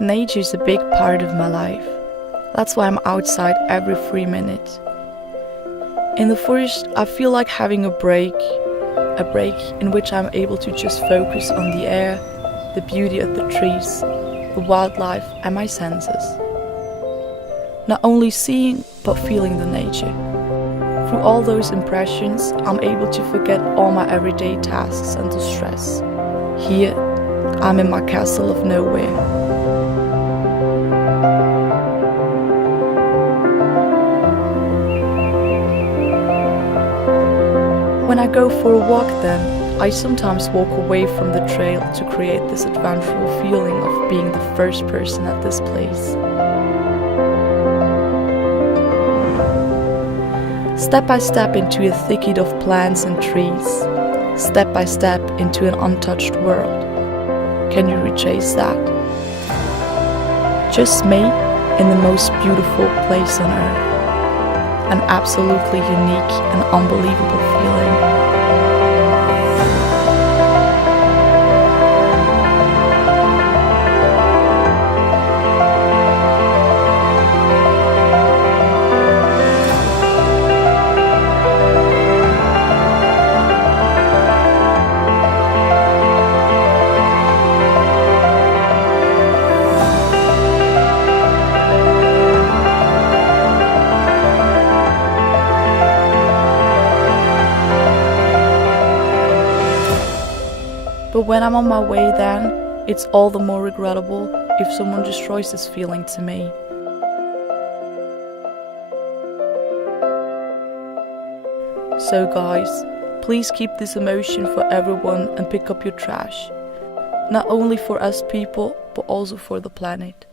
Nature is a big part of my life. That's why I'm outside every 3 minutes. In the forest, I feel like having a break in which I'm able to just focus on the air, the beauty of the trees, the wildlife and my senses. Not only seeing, but feeling the nature. Through all those impressions, I'm able to forget all my everyday tasks and the stress. Here, I'm in my castle of nowhere. When I go for a walk then, I sometimes walk away from the trail to create this adventurous feeling of being the first person at this place. Step by step into a thicket of plants and trees, step by step into an untouched world. Can you retrace that? Just me in the most beautiful place on earth. An absolutely unique and unbelievable feeling. But when I'm on my way then, it's all the more regrettable if someone destroys this feeling to me. So guys, please keep this emotion for everyone and pick up your trash. Not only for us people, but also for the planet.